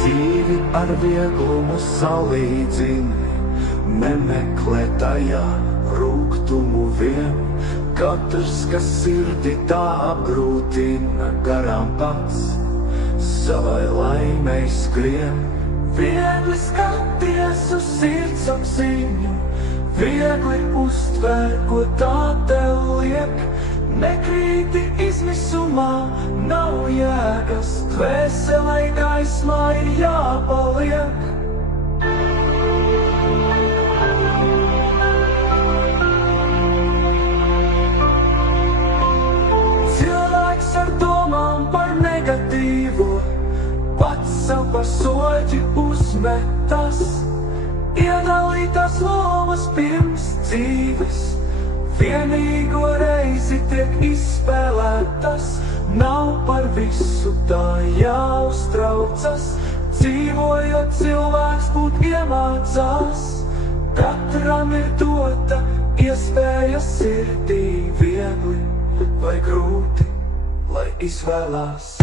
Dzīvi ar vieglumu salīdzini, nemeklē tajā rūgtumu vien. Katrs, kas sirdi tā apgrūtina, garām pats savai laimei skrien. Viegli skaties uz sirds apziņu, viegli uztver, ko tā tev liek. Nekrīti izmisumā, nav jēgas, dvēselei gaismā ir jāpaliek. Cilvēks ar domām par negatīvo, pats sev par soļi uzmetas, iedalītās lomas pirms dzīves. Vienīgo reizi tiek izspēlētas, nav par visu tā jāuztraucas. Dzīvojot cilvēks būt iemācās, katram ir dota iespēja sirdī viegli vai grūti, lai izvēlās.